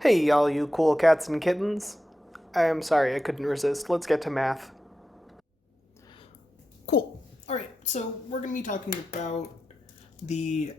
Hey, all you cool cats and kittens. I'm sorry, I couldn't resist. Let's get to math. Cool. All right, so we're going to be talking about the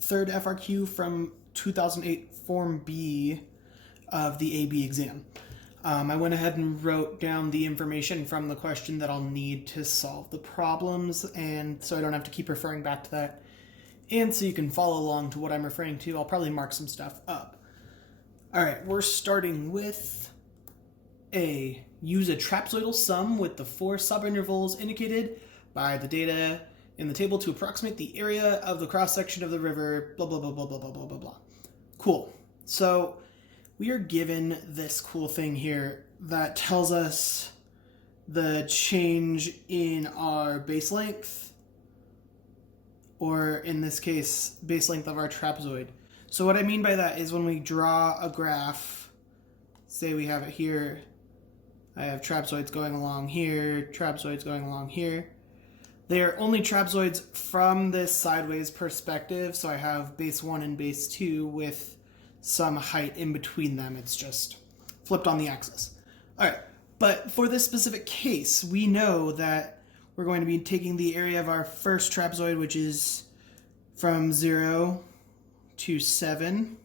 third FRQ from 2008 Form B of the AB exam. I went ahead and wrote down the information from the question that I'll need to solve the problems, and so I don't have to keep referring back to that. And so you can follow along to what I'm referring to. I'll probably mark some stuff up. All right, we're starting with A. Use a trapezoidal sum with the four subintervals indicated by the data in the table to approximate the area of the cross-section of the river, blah, blah, blah, blah, blah, blah, blah, blah, blah. Cool. So we are given this cool thing here that tells us the change in our base length, or in this case, base length of our trapezoid. So what I mean by that is when we draw a graph, say we have it here, I have trapezoids going along here, trapezoids going along here. They are only trapezoids from this sideways perspective, so I have base 1 and base 2 with some height in between them. It's just flipped on the axis. All right, but for this specific case, we know that we're going to be taking the area of our first trapezoid, which is from 0 to 7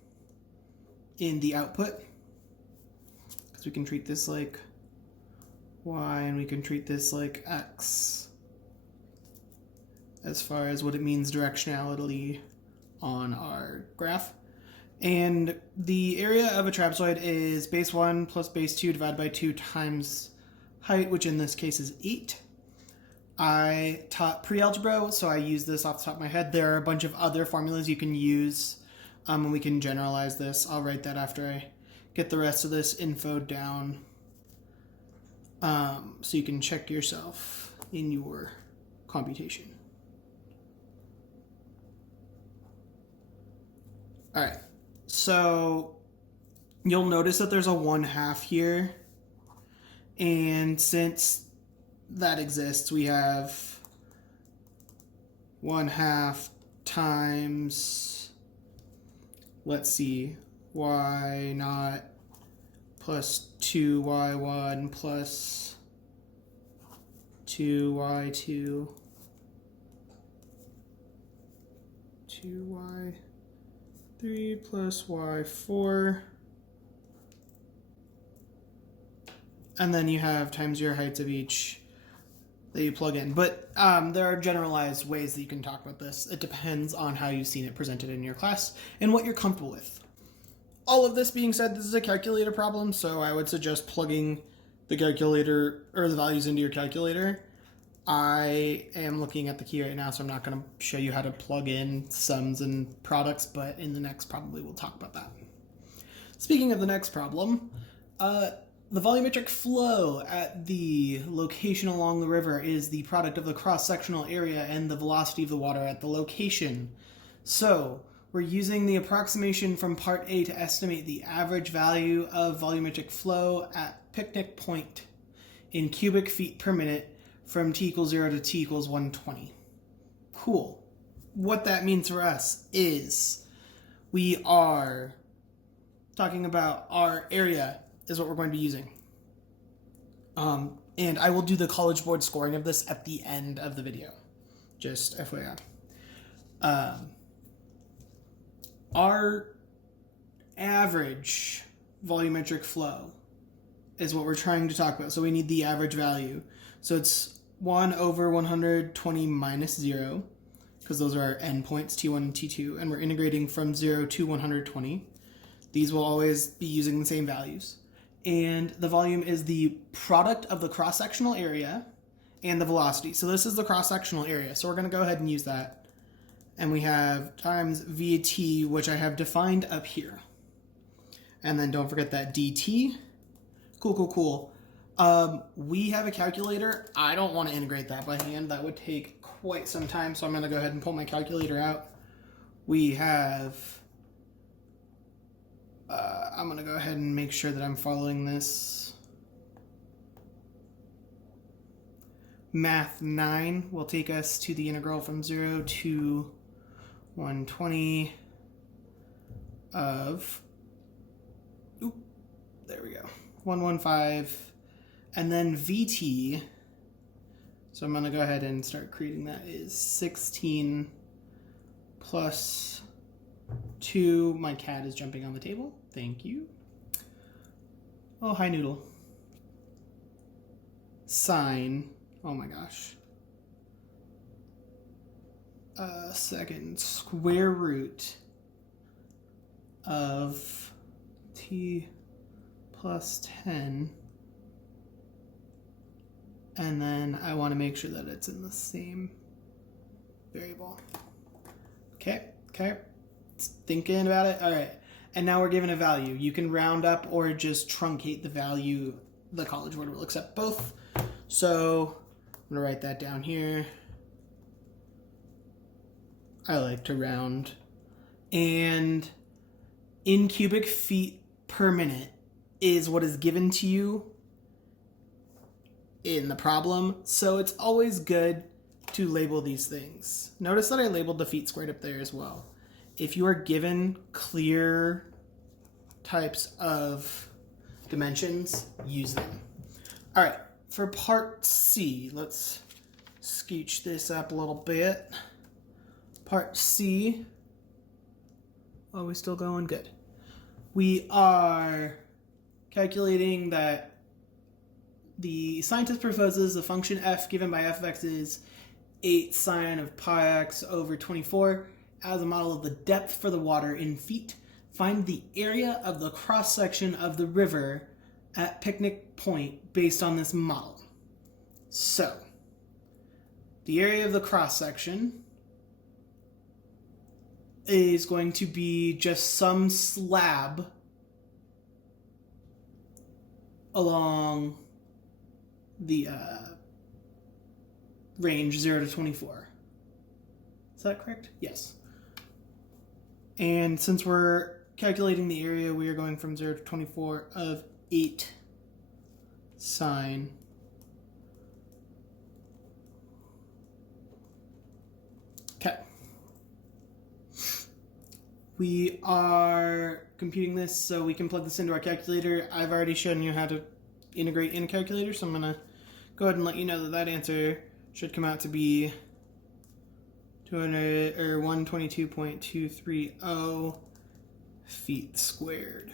in the output, because we can treat this like y and we can treat this like x as far as what it means directionality on our graph. And the area of a trapezoid is base 1 plus base 2 divided by 2 times height, which in this case is 8. I taught pre-algebra, so I use this off the top of my head. There are a bunch of other formulas you can use, and we can generalize this. I'll write that after I get the rest of this info down, so you can check yourself in your computation. All right, so you'll notice that there's a 1/2 here, and since that exists, we have 1/2 times, let's see, y naught plus 2y1 plus 2y2, 2y3 plus y4, and then you have times your heights of each that you plug in. But there are generalized ways that you can talk about this. It depends on how you've seen it presented in your class and what you're comfortable with. All of this being said, this is a calculator problem, so I would suggest plugging the calculator or the values into your calculator. I am looking at the key right now, so I'm not going to show you how to plug in sums and products, but in the next probably we'll talk about that. Speaking of the next problem, the volumetric flow at the location along the river is the product of the cross-sectional area and the velocity of the water at the location. So we're using the approximation from part A to estimate the average value of volumetric flow at picnic point in cubic feet per minute from t equals 0 to t equals 120. Cool. What that means for us is we are talking about our area is what we're going to be using. And I will do the College Board scoring of this at the end of the video. Just FYI. Our average volumetric flow is what we're trying to talk about. So we need the average value. So it's 1 over 120 minus 0, because those are our endpoints, t1 and t2, and we're integrating from 0 to 120. These will always be using the same values. And the volume is the product of the cross-sectional area and the velocity. So this is the cross-sectional area. So we're going to go ahead and use that. And we have times VT, which I have defined up here. And then don't forget that DT. Cool, cool, cool. We have a calculator. I don't want to integrate that by hand. That would take quite some time. So I'm going to go ahead and pull my calculator out. We have... I'm going to go ahead and make sure that I'm following this. Math 9 will take us to the integral from 0 to 120 of 115, and then VT. So I'm going to go ahead and start creating that is 16 plus 2. My cat is jumping on the table. Thank you. Oh, hi, Noodle. Sine. Oh my gosh. Second square root of t plus 10. And then I want to make sure that it's in the same variable. Okay. Thinking about it. All right. And now we're given a value. You can round up or just truncate the value. The College Board will accept both. So I'm going to write that down here. I like to round. And in cubic feet per minute is what is given to you in the problem. So it's always good to label these things. Notice that I labeled the feet squared up there as well. If you are given clear types of dimensions, use them. All right, for part C, let's scooch this up a little bit. Part C. Oh, we still going? Good. We are calculating that the scientist proposes the function f given by f of x is 8 sine of pi x over 24 as a model of the depth for the water in feet. Find the area of the cross-section of the river at Picnic Point based on this model. So, the area of the cross-section is going to be just some slab along the range 0 to 24. Is that correct? Yes. And since we're calculating the area, we are going from 0 to 24 of 8 sine okay. We are computing this, so we can plug this into our calculator. I've already shown you how to integrate in a calculator, so I'm going to go ahead and let you know that that answer should come out to be 122.230 feet squared.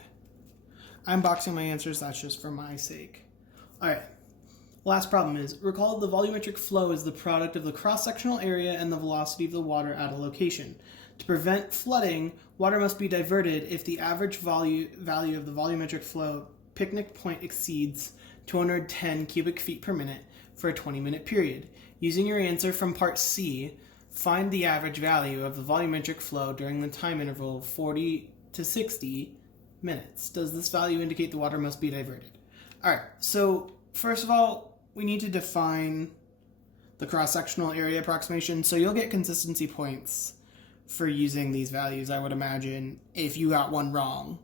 I'm boxing my answers, that's just for my sake. All right. Last problem is, recall the volumetric flow is the product of the cross-sectional area and the velocity of the water at a location. To prevent flooding, water must be diverted if the average value of the volumetric flow Picnic Point exceeds 210 cubic feet per minute for a 20-minute period. Using your answer from part C, find the average value of the volumetric flow during the time interval of 40 to 60 minutes. Does this value indicate the water must be diverted? All right, so first of all, we need to define the cross-sectional area approximation, so you'll get consistency points for using these values, I would imagine. If you got one wrong,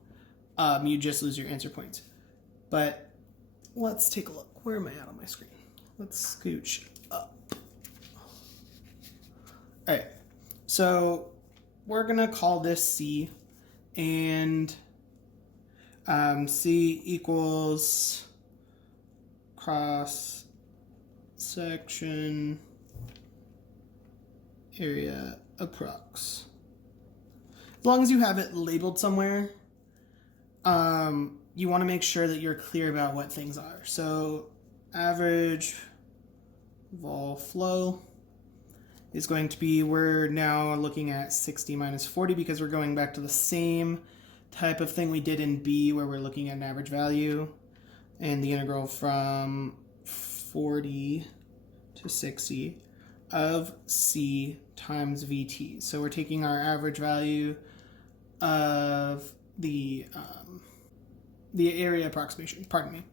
you just lose your answer points. But let's take a look. Where am I at on my screen? Let's scooch up. All right, so we're going to call this C, and C equals cross-section area approx. As long as you have it labeled somewhere, you want to make sure that you're clear about what things are. So average vol flow is going to be, we're now looking at 60 minus 40 because we're going back to the same type of thing we did in B where we're looking at an average value and the integral from 40 to 60 of C times VT. So we're taking our average value of the area approximation, pardon me.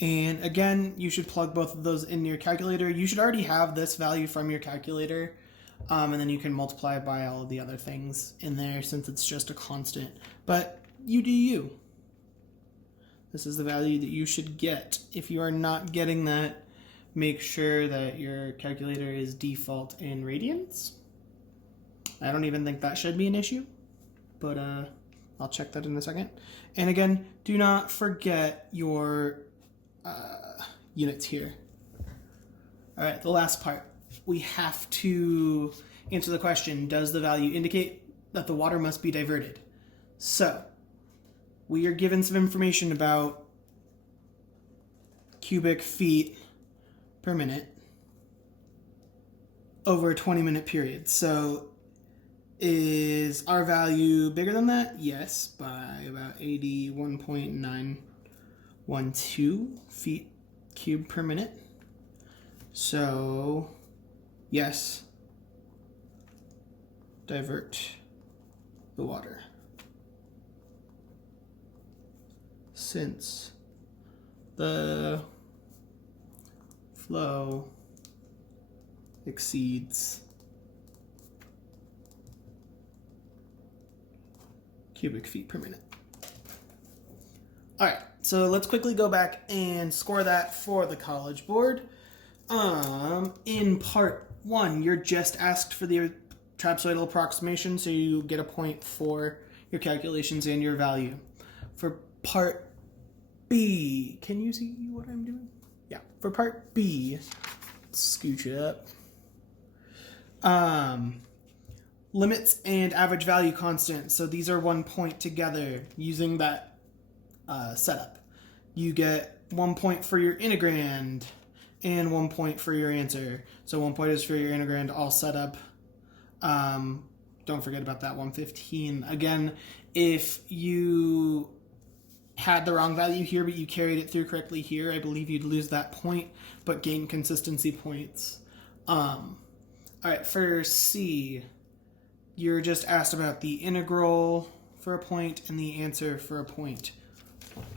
And again, you should plug both of those in your calculator. You should already have this value from your calculator, and then you can multiply by all of the other things in there since it's just a constant. But you do you. This is the value that you should get. If you are not getting that, make sure that your calculator is default in radians. I don't even think that should be an issue, but I'll check that in a second. And again, do not forget your units here. All right, the last part. We have to answer the question, does the value indicate that the water must be diverted? So, we are given some information about cubic feet per minute over a 20-minute period. So, is our value bigger than that? Yes, by about 81.912 feet cubed per minute. So, yes, divert the water. Since the flow exceeds cubic feet per minute. All right, so let's quickly go back and score that for the College Board. In part 1, you're just asked for the trapezoidal approximation, so you get a point for your calculations and your value. For part B, can you see what I'm doing? Yeah, for part B, scooch it up. Limits and average value constant. So these are 1 point together using that setup. You get 1 point for your integrand and 1 point for your answer. So 1 point is for your integrand all set up. Don't forget about that 115. Again, if you had the wrong value here, but you carried it through correctly here, I believe you'd lose that point, but gain consistency points. All right, for C, you're just asked about the integral for a point and the answer for a point.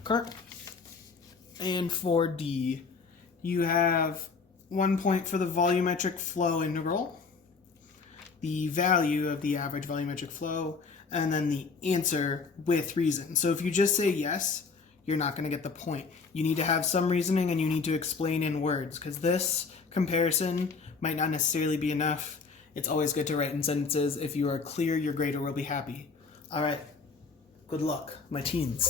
Okay. And for D, you have 1 point for the volumetric flow integral, the value of the average volumetric flow, and then the answer with reason. So if you just say yes, you're not going to get the point. You need to have some reasoning and you need to explain in words, because this comparison might not necessarily be enough. It's always good to write in sentences. If you are clear, your grader will be happy. All right. Good luck, my teens.